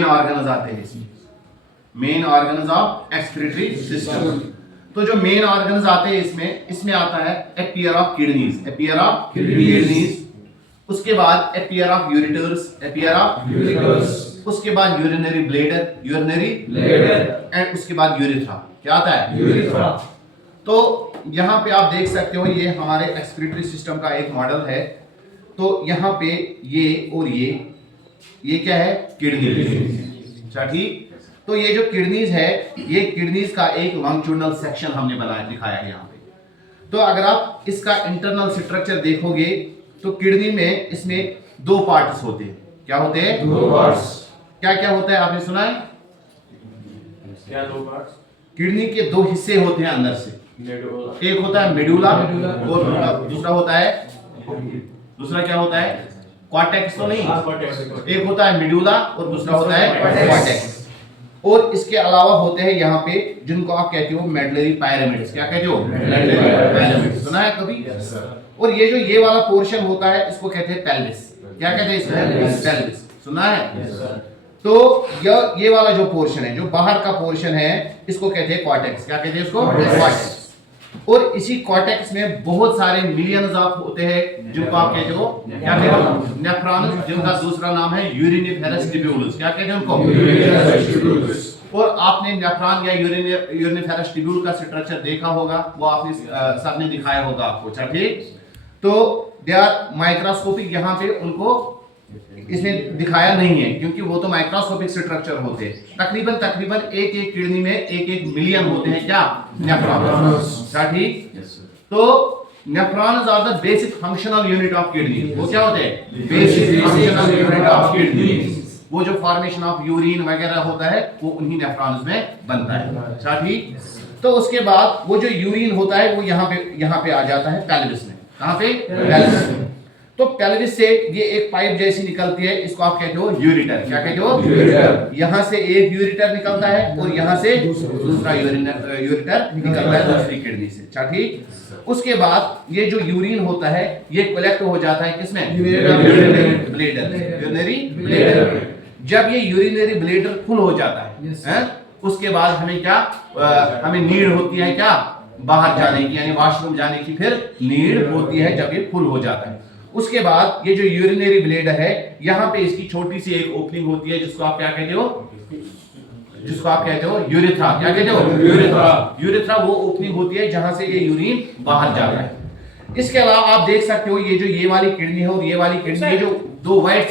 Main organs आते हैं इसमें, main organs of excretory system. तो जो मेन ऑर्गन्स आते हैं इसमें आता है a pair of kidneys, a pair of kidneys, उसके बाद a pair of ureters, a pair of ureters, उसके बाद urinary bladder, urinary bladder, and उसके बाद यूरिथ्रा। क्या आता है? यूरिथ्रा। तो यहाँ पे आप देख सकते हो ये हमारे एक्सक्रीटरी सिस्टम का एक मॉडल है। तो यहाँ पे ये और ये क्या है? किडनी। अच्छा ठीक। तो ये जो किडनीज है, ये किडनीज का एक लॉन्गिट्यूडिनल सेक्शन हमने बनाया, दिखाया है यहाँ पे। तो अगर आप इसका इंटरनल स्ट्रक्चर देखोगे तो किडनी में इसमें दो पार्ट्स होते हैं। क्या होते हैं? दो पार्ट्स। क्या क्या होता है आपने सुना है? क्या दो पार्ट्स? किडनी के दो हिस्से होते हैं अंदर से, एक होता है मेडुला और दूसरा होता है, दूसरा क्या होता है? कॉर्टेक्स। तो नहीं, एक होता है मेडुला और दूसरा होता है कॉर्टेक्स। और इसके अलावा होते हैं यहाँ पे जिनको आप कहते हो मेडलरी पिरामिड्स। क्या कहते हो? Medullary pyramids. सुना है कभी? और ये जो ये वाला पोर्शन होता है इसको कहते हैं पेल्विस। क्या कहते हैं इसको? पेल्विस। सुना है? तो ये वाला जो पोर्शन है, जो बाहर का पोर्शन है, इसको कहते हैं कॉर्टेक्स। क्या कहते हैं इसको? कॉर्टेक्स। और इसी कॉर्टेक्स में बहुत सारे मिलियंस ऑफ होते हैं जिनको आप कहते हो, क्या कहते हो? नेफ्रॉन्स, जिनका दूसरा नाम है यूरिनिफेरस ट्यूब्यूल्स। क्या कहते हैं उनको? और आपने नेफ्रॉन या यूरिनिफेरस ट्यूब्यूल का स्ट्रक्चर देखा होगा, वो आपने सर ने दिखाया होगा आपको। अच्छा ठीक। तो दे आर माइक्रोस्कोपिक, यहाँ पे उनको इसमें दिखाया नहीं है क्योंकि वो तो माइक्रोस्कोपिक स्ट्रक्चर होते हैं। तकरीबन एक एक किडनी में एक मिलियन होते हैं क्या? नेफ्रॉन्स। ठीक। तो nephrons are the basic functional unit of kidney. वो क्या होते हैं? Basic functional unit of kidney. वो जो फॉर्मेशन ऑफ यूरिन वगैरह होता है वो उन्हीं नेफ्रॉन्स में बनता है। अच्छा ठीक। तो उसके बाद वो जो यूरिन होता है वो यहाँ पे आ जाता है पेल्विस में। कहाँ पे? पेल्विस में। तो पेल्विस से ये एक पाइप जैसी निकलती है, इसको आप कहते हो यूरिटर। क्या कहते हो? यूरिटर। यहाँ से एक यूरिटर निकलता है और यहाँ से दूसरा यूरिटर निकलता है दूसरी किडनी से। अच्छा ठीक। उसके बाद ये जो यूरिन होता है ये कलेक्ट हो जाता है किसमें? Urinary bladder. Urinary bladder. जब ये यूरिनरी ब्लेडर फुल हो जाता है, उसके बाद हमें क्या, हमें नीड होती है क्या? बाहर जाने की, यानी वॉशरूम जाने की फिर नीड होती है जब ये फुल हो जाता है। उसके बाद ये जो यूरिनरी ब्लेडर है, यहाँ पे इसकी छोटी सी एक ओपनिंग होती है जिसको आप क्या कहते हो? जिसको आप कहते हो यूरिथ्रा। क्या कहते हो? यूरिथ्रा। यूरिथ्रा वो ओपनिंग होती है जहां से ये यूरिन बाहर जाता है। इसके अलावा आप देख सकते हो ये जो ये वाली किडनी है और ये वाली किडनी, ये जो दो व्हाइट